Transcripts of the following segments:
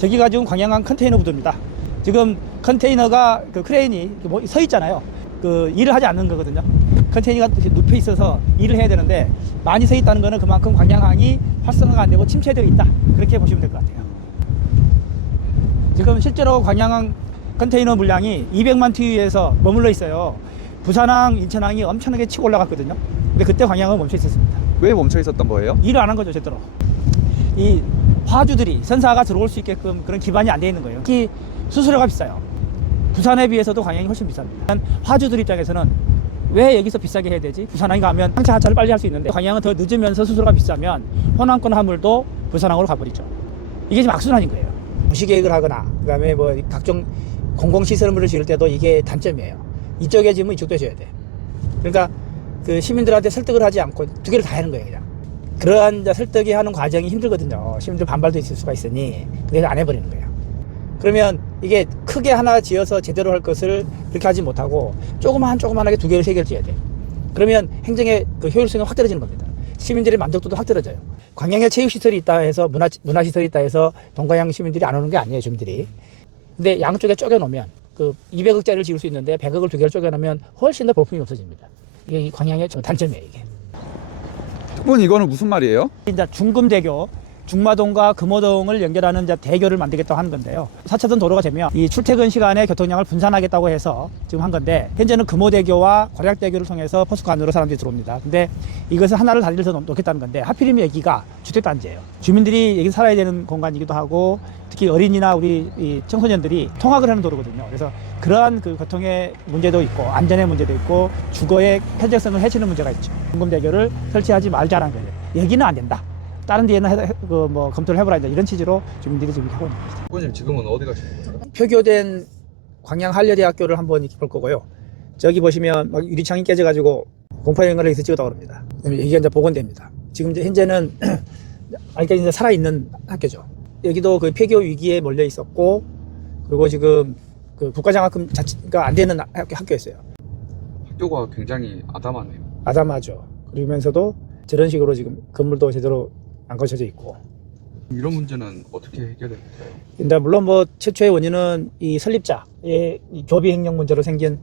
저기가 지금 광양항 컨테이너 부두입니다. 지금 컨테이너가 그 크레인이 뭐 서 있잖아요. 그 일을 하지 않는 거거든요. 컨테이너가 눕혀 있어서 일을 해야 되는데 많이 서 있다는 거는 그만큼 광양항이 활성화가 안 되고 침체되어 있다. 그렇게 보시면 될 것 같아요. 지금 실제로 광양항 컨테이너 물량이 200만 TEU에서 머물러 있어요. 부산항, 인천항이 엄청나게 치고 올라갔거든요. 근데 그때 광양은 멈춰 있었습니다. 왜 멈춰 있었던 거예요? 일을 안 한 거죠, 제대로. 이 화주들이 선사가 들어올 수 있게끔 그런 기반이 안 돼 있는 거예요. 특히 수수료가 비싸요. 부산에 비해서도 광양이 훨씬 비쌉니다. 화주들 입장에서는 왜 여기서 비싸게 해야 되지? 부산항에 가면 항차 하차를 빨리 할 수 있는데 광양은 더 늦으면서 수수료가 비싸면 호남권 화물도 부산항으로 가버리죠. 이게 지금 악순환인 거예요. 무시계획을 하거나 그다음에 뭐 각종 공공시설물을 지을 때도 이게 단점이에요. 이쪽에 지으면 이쪽도 해줘야 돼. 그러니까 그 시민들한테 설득을 하지 않고 두 개를 다 하는 거예요, 그냥. 그러한 설득이 하는 과정이 힘들거든요. 시민들 반발도 있을 수가 있으니 그래서 안 해버리는 거예요. 그러면 이게 크게 하나 지어서 제대로 할 것을 그렇게 하지 못하고 조그만하게 두 개를 세 개를 지어야 돼요. 그러면 행정의 그 효율성이 확 떨어지는 겁니다. 시민들의 만족도도 확 떨어져요. 광양에 체육시설이 있다 해서 문화시설이 있다 해서 동광양 시민들이 안 오는 게 아니에요, 주민들이. 근데 양쪽에 쪼개놓으면 그 200억짜리를 지을 수 있는데 100억을 두 개를 쪼개놓으면 훨씬 더 볼품이 없어집니다. 이게 이 광양의 단점이에요, 이게. 특보님 이거는 무슨 말이에요? 이제 중금대교, 중마동과 금호동을 연결하는 이제 대교를 만들겠다고 하는 건데요. 4차선 도로가 되면 이 출퇴근 시간에 교통량을 분산하겠다고 해서 지금 한 건데, 현재는 금호대교와 고략대교를 통해서 포스코 안으로 사람들이 들어옵니다. 근데 이것을 하나를 다리를 더 놓겠다는 건데, 하필이면 여기가 주택단지예요. 주민들이 여기 살아야 되는 공간이기도 하고, 특히 어린이나 우리 이 청소년들이 통학을 하는 도로거든요. 그래서 그러한 그 교통의 문제도 있고, 안전의 문제도 있고, 주거의 편적성을 해치는 문제가 있죠. 중금대교를 설치하지 말자라는 거예요. 여기는 안 된다. 다른 데에는 뭐 검토를 해보라, 이런 취지로 주민들이 지금 하고 있는 거죠. 특보님 지금은 어디 가시는 거예요? 표교된 광양 한려대학교를 한번 볼 거고요. 저기 보시면 막 유리창이 깨져가지고 공포 영화를 여기서 찍었다고 합니다. 여기가 이제 복원됩니다. 지금 이제 현재는 아직까지 이제 살아있는 학교죠. 여기도 그 폐교 위기에 몰려 있었고, 그리고 지금 그 국가장학금 자체가 안 되는 학교였어요. 학교가 굉장히 아담하네요. 아담하죠. 그러면서도 저런 식으로 지금 건물도 제대로 안 거쳐져 있고. 이런 문제는 어떻게 해결될까요? 근데 물론 뭐 최초의 원인은 이 설립자의 이 교비 횡령 문제로 생긴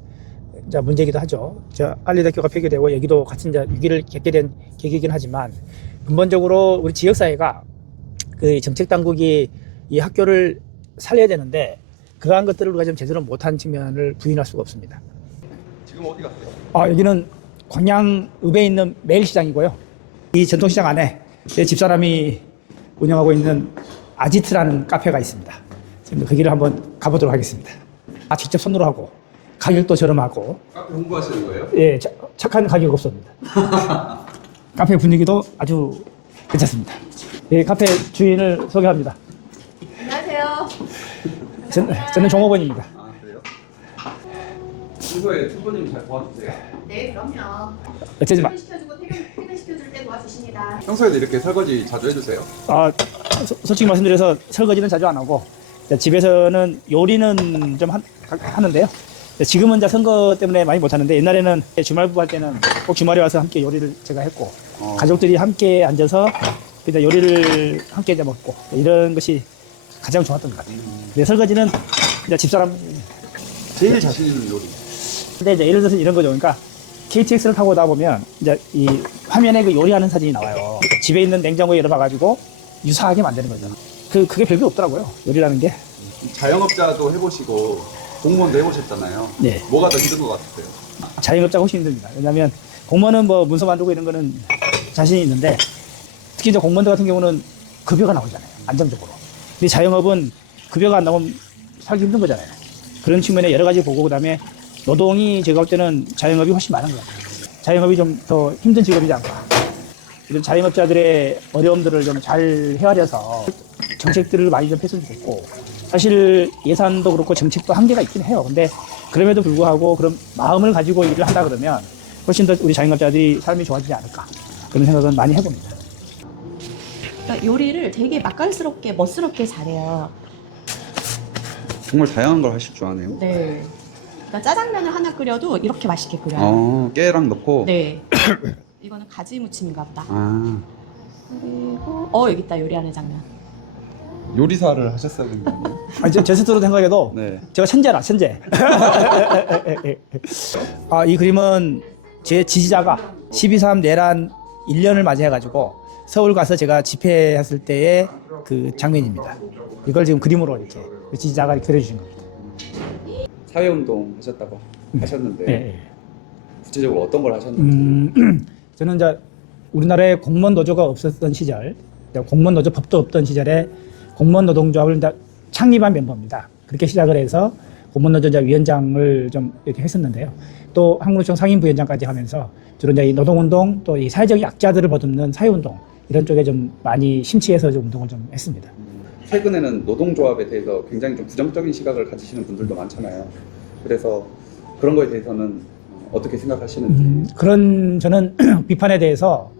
이제 문제이기도 하죠. 한려대학교가 폐교되고 여기도 같은 이제 위기를 겪게 된 계기이긴 하지만, 근본적으로 우리 지역사회가 그 정책 당국이 이 학교를 살려야 되는데 그러한 것들을 우리가 좀 제대로 못한 측면을 부인할 수가 없습니다. 지금 어디 가세요? 여기는 광양읍에 있는 매일시장이고요. 이 전통시장 안에 제 집사람이 운영하고 있는 아지트라는 카페가 있습니다. 지금 거기를 한번 가보도록 하겠습니다. 직접 손으로 하고 가격도 저렴하고. 카페 홍보하시는 거예요? 예, 착한 가격 없습니다. 카페 분위기도 아주 괜찮습니다. 예, 카페 주인을 소개합니다. 안녕하세요. 저는 종업원입니다. 아 그래요? 평소에 특보님 잘 도와주세요? 네, 그럼요. 어쩌지 마. 퇴근시켜주고 퇴근시켜줄 때 도와주십니다. 평소에도 이렇게 설거지 자주 해주세요? 솔직히 말씀드려서 설거지는 자주 안 하고, 집에서는 요리는 좀 하는데요. 지금은 이제 선거 때문에 많이 못 하는데, 옛날에는 주말부부 할 때는 꼭 주말에 와서 함께 요리를 제가 했고, 가족들이 함께 앉아서 그냥 요리를 함께 이제 먹고, 이런 것이 가장 좋았던 것 같아요. 근데 설거지는 이제 집사람. 제일 자신 있는 요리? 근데 이제 예를 들어서 이런 거죠. 그러니까 KTX를 타고 오다 보면 이제 이 화면에 그 요리하는 사진이 나와요. 집에 있는 냉장고에 열어봐가지고 유사하게 만드는 거죠. 그게 별게 없더라고요, 요리라는 게. 자영업자도 해보시고 공무원도 해보셨잖아요. 네. 뭐가 더 힘든 것 같으세요? 자영업자가 훨씬 힘듭니다. 왜냐하면 공무원은 뭐 문서 만들고 이런 거는 자신이 있는데, 특히 이제 공무원들 같은 경우는 급여가 나오잖아요, 안정적으로. 근데 자영업은 급여가 안 나오면 살기 힘든 거잖아요. 그런 측면에 여러 가지 보고, 그다음에 노동이 제가 볼 때는 자영업이 훨씬 많은 것 같아요. 자영업이 좀 더 힘든 직업이지 않을까. 이런 자영업자들의 어려움들을 좀 잘 헤아려서 정책들을 많이 좀 했으면 좋겠고, 사실 예산도 그렇고 정책도 한계가 있긴 해요. 근데 그럼에도 불구하고 그런 마음을 가지고 일을 한다 그러면 훨씬 더 우리 자영업자들이 삶이 좋아지지 않을까, 그런 생각은 많이 해봅니다. 그러니까 요리를 되게 맛깔스럽게 멋스럽게 잘해요. 정말 다양한 걸 하실 줄 아네요. 네. 그러니까 짜장면을 하나 끓여도 이렇게 맛있게 끓여요. 깨랑 넣고. 네. 이거는 가지 무침인가 보다. 아, 그리고 여기 있다, 요리하는 장면. 요리사를 하셨어야 되는 거 아니에요? 아니, 제 스스로 생각해도 네. 제가 천재라, 천재. 아, 이 그림은 제 지지자가 12.3 내란 1년을 맞이해가지고 서울 가서 제가 집회했을 때의 그 장면입니다. 이걸 지금 그림으로 이렇게 지지자가 그려주신 겁니다. 사회운동 하셨다고 하셨는데 네. 구체적으로 어떤 걸 하셨는지. 저는 이제 우리나라에 공무원 노조가 없었던 시절, 공무원 노조 법도 없던 시절에 공무원 노동조합을 이제 창립한 멤버입니다. 그렇게 시작을 해서 공무원 노조 위원장을 좀 이렇게 했었는데요. 또 한국노총 상임부위원장까지 하면서 주로 이제 이 노동운동 또 이 사회적 약자들을 보듬는 사회운동 이런 쪽에 좀 많이 심취해서 좀 운동을 좀 했습니다. 최근에는 노동조합에 대해서 굉장히 좀 부정적인 시각을 가지시는 분들도 많잖아요. 그래서 그런 거에 대해서는 어떻게 생각하시는지. 그런 저는 비판에 대해서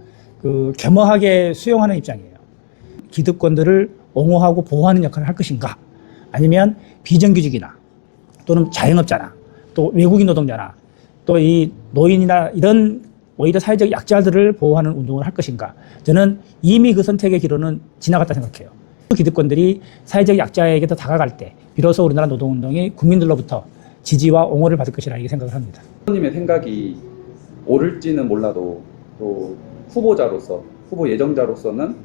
그 겸허하게 수용하는 입장이에요. 기득권들을 옹호하고 보호하는 역할을 할 것인가, 아니면 비정규직이나 또는 자영업자나 또 외국인 노동자나 또 이 노인이나 이런 오히려 사회적 약자들을 보호하는 운동을 할 것인가. 저는 이미 그 선택의 기로는 지나갔다 생각해요. 기득권들이 사회적 약자에게 더 다가갈 때 비로소 우리나라 노동운동이 국민들로부터 지지와 옹호를 받을 것이라 이렇게 생각을 합니다. 님의 생각이 옳을지는 몰라도 또 후보자로서 후보 예정자로서는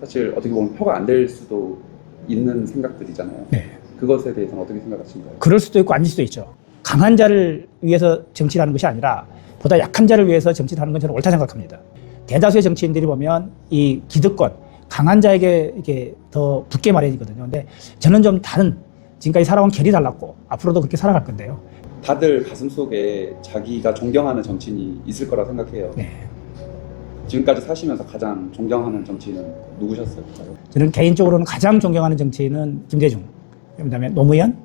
사실 어떻게 보면 표가 안 될 수도 있는 생각들이잖아요. 네. 그것에 대해서는 어떻게 생각하신가요? 그럴 수도 있고 아닐 수도 있죠. 강한 자를 위해서 정치를 하는 것이 아니라 보다 약한 자를 위해서 정치를 하는 건 저는 옳다 생각합니다. 대다수의 정치인들이 보면 이 기득권, 강한 자에게 이렇게 더 붙게 마련이거든요. 근데 저는 좀 다른, 지금까지 살아온 결이 달랐고 앞으로도 그렇게 살아갈 건데요. 다들 가슴속에 자기가 존경하는 정치인이 있을 거라 생각해요. 네. 지금까지 사시면서 가장 존경하는 정치인은 누구셨어요? 저는 개인적으로는 가장 존경하는 정치인은 김대중, 그다음에 노무현,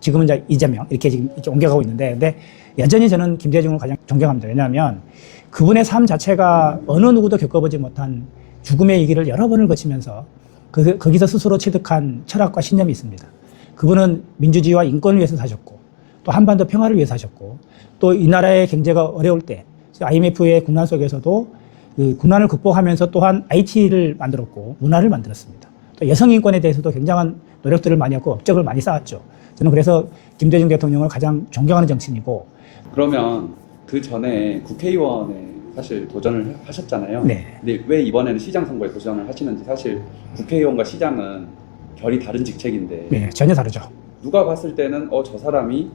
지금은 이제 이재명 이렇게 지금 이렇게 옮겨가고 있는데, 근데 여전히 저는 김대중을 가장 존경합니다. 왜냐하면 그분의 삶 자체가 어느 누구도 겪어보지 못한 죽음의 위기를 여러 번을 거치면서 거기서 스스로 체득한 철학과 신념이 있습니다. 그분은 민주주의와 인권을 위해서 사셨고, 또 한반도 평화를 위해서 하셨고, 또 이 나라의 경제가 어려울 때 IMF의 국난 속에서도 그 국난을 극복하면서 또한 IT를 만들었고 문화를 만들었습니다. 또 여성 인권에 대해서도 굉장한 노력들을 많이 했고 업적을 많이 쌓았죠. 저는 그래서 김대중 대통령을 가장 존경하는 정치인이고. 그러면 그 전에 국회의원에 사실 도전을 하셨잖아요. 네. 근데 왜 이번에는 시장 선거에 도전을 하시는지. 사실 국회의원과 시장은 결이 다른 직책인데 네, 전혀 다르죠. 누가 봤을 때는 저 사람이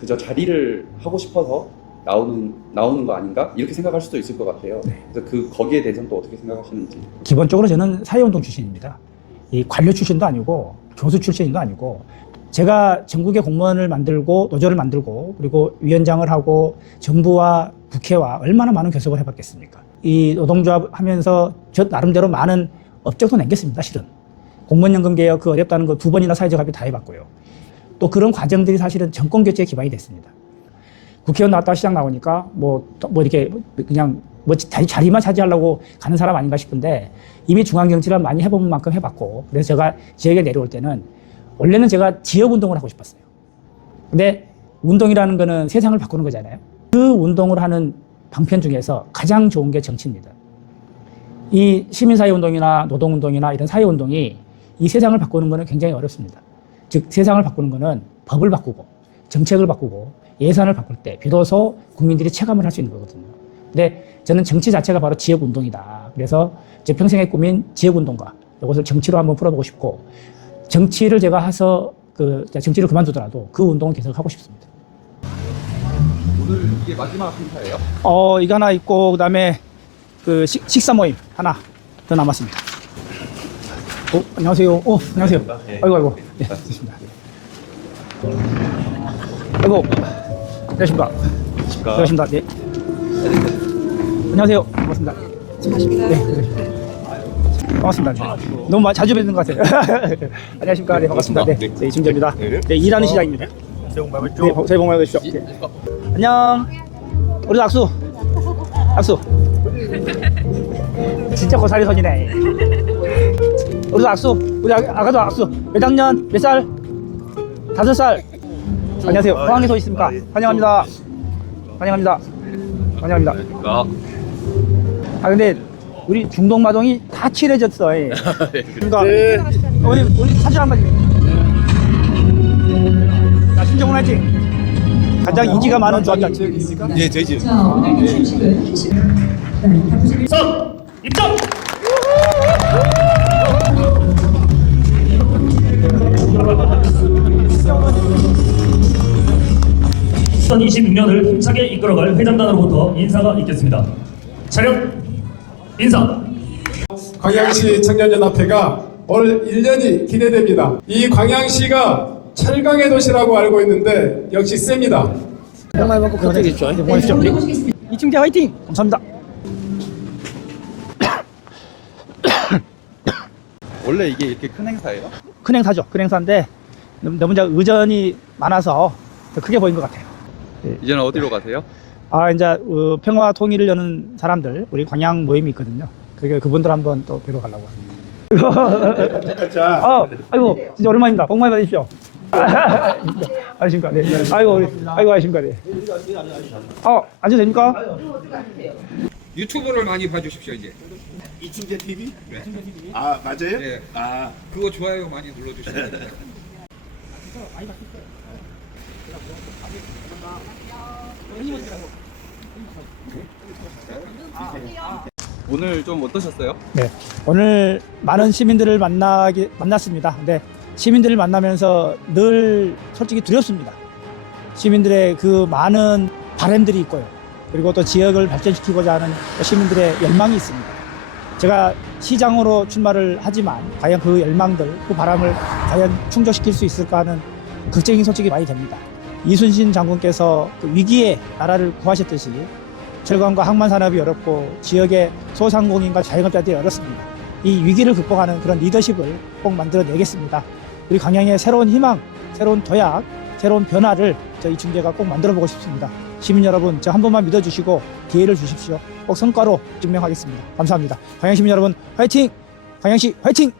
그저 자리를 하고 싶어서 나오는 거 아닌가? 이렇게 생각할 수도 있을 것 같아요. 네. 그래서 거기에 대해서는 또 어떻게 생각하시는지. 기본적으로 저는 사회운동 출신입니다. 이 관료 출신도 아니고 교수 출신도 아니고, 제가 전국의 공무원을 만들고 노조를 만들고 그리고 위원장을 하고 정부와 국회와 얼마나 많은 교섭을 해봤겠습니까? 이 노동조합 하면서 저 나름대로 많은 업적도 남겼습니다. 실은 공무원연금 개혁 그 어렵다는 거 2번이나 사회적 합의 다 해봤고요. 또 그런 과정들이 사실은 정권 교체에 기반이 됐습니다. 국회의원 나왔다가 시장 나오니까 뭐 이렇게 그냥 자리만 차지하려고 가는 사람 아닌가 싶은데, 이미 중앙정치를 많이 해본 만큼 해봤고, 그래서 제가 지역에 내려올 때는 원래는 제가 지역운동을 하고 싶었어요. 근데 운동이라는 거는 세상을 바꾸는 거잖아요. 그 운동을 하는 방편 중에서 가장 좋은 게 정치입니다. 이 시민사회운동이나 노동운동이나 이런 사회운동이 이 세상을 바꾸는 거는 굉장히 어렵습니다. 즉 세상을 바꾸는 거는 법을 바꾸고 정책을 바꾸고 예산을 바꿀 때 비로소 국민들이 체감을 할 수 있는 거거든요. 근데 저는 정치 자체가 바로 지역운동이다. 그래서 제 평생의 꿈인 지역운동가, 이것을 정치로 한번 풀어보고 싶고, 정치를 제가 해서 정치를 그만두더라도 그 운동을 계속 하고 싶습니다. 오늘 이게 마지막 행사예요? 이거 하나 있고, 그 다음에 그 식사 모임 하나 더 남았습니다. 안녕하세요. 안녕하세요. 아이고. 네, 좋습니다. 아이고. 안녕하십니까. 안녕하십니까. 네. 안녕하세요. 반갑습니다. 네. 반갑습니다. 네. 너무 자주 뵙는 것 같아요. 안녕하십니까. 네, 반갑습니다. 네, 네, 이충재입니다. 네, 일하는 시장입니다. 새해 복 많이 받으십시오. 네, 새해 복 많이 받으십시오. 네. 안녕. 우리도 악수. 악수. 진짜 고사리 손이네. 우리도 악수. 우리 아가도 악수. 몇 학년? 몇 살? 5살. 안녕하세요. 포항에 서 있습니까? 환영합니다. 환영합니다. 환영합니다. 근데 우리 중동마동이 다 칠해졌어. 그러니까 우리 사진 한 번. 자, 신정훈 화이팅. 가장 인기가 많은 조합장. 예, 저희 집. 자, 오늘 주식은 선 입장. 2026년을 힘차게 이끌어갈 회장단으로부터 인사가 있겠습니다. 차렷 인사. 광양시 청년연합회가 올 1년이 기대됩니다. 이 광양시가 철강의 도시라고 알고 있는데 역시 셉니다. 정말 먹고 그러겠죠. 고맙습니다. 이충재 화이팅. 감사합니다. 원래 이게 이렇게 큰 행사예요? 큰 행사죠. 큰 행사인데 너무 이제 의전이 많아서 더 크게 보인 것 같아요. 이제는 어디로 가세요? 아, 이제 평화 통일을 여는 사람들, 우리 광양 모임이 있거든요. 그분들 한번 또 뵈러 가려고 합니다. 아이고, 진짜 오랜만입니다. 복 많이 받으십시오. 안녕하십니까. 네. 아이고, 안녕하십니까. 네. 앉아도 됩니까? 유튜브를 많이 봐주십시오 이제. 이충재 TV? 네. 아 맞아요? 네. 아 그거 좋아요 많이 눌러주시면 됩니다. 오늘 좀 어떠셨어요? 네. 오늘 많은 시민들을 만났습니다. 근데 시민들을 만나면서 늘 솔직히 두렵습니다. 시민들의 그 많은 바람들이 있고요. 그리고 또 지역을 발전시키고자 하는 시민들의 열망이 있습니다. 제가 시장으로 출마를 하지만 과연 그 열망들, 그 바람을 과연 충족시킬 수 있을까 하는 걱정이 솔직히 많이 됩니다. 이순신 장군께서 그 위기에 나라를 구하셨듯이 철강과 항만 산업이 어렵고 지역의 소상공인과 자영업자들이 어렵습니다. 이 위기를 극복하는 그런 리더십을 꼭 만들어내겠습니다. 우리 광양의 새로운 희망, 새로운 도약, 새로운 변화를 저희 이충재가 꼭 만들어보고 싶습니다. 시민 여러분, 저 한 번만 믿어주시고 기회를 주십시오. 꼭 성과로 증명하겠습니다. 감사합니다. 광양 시민 여러분, 화이팅! 광양시 화이팅!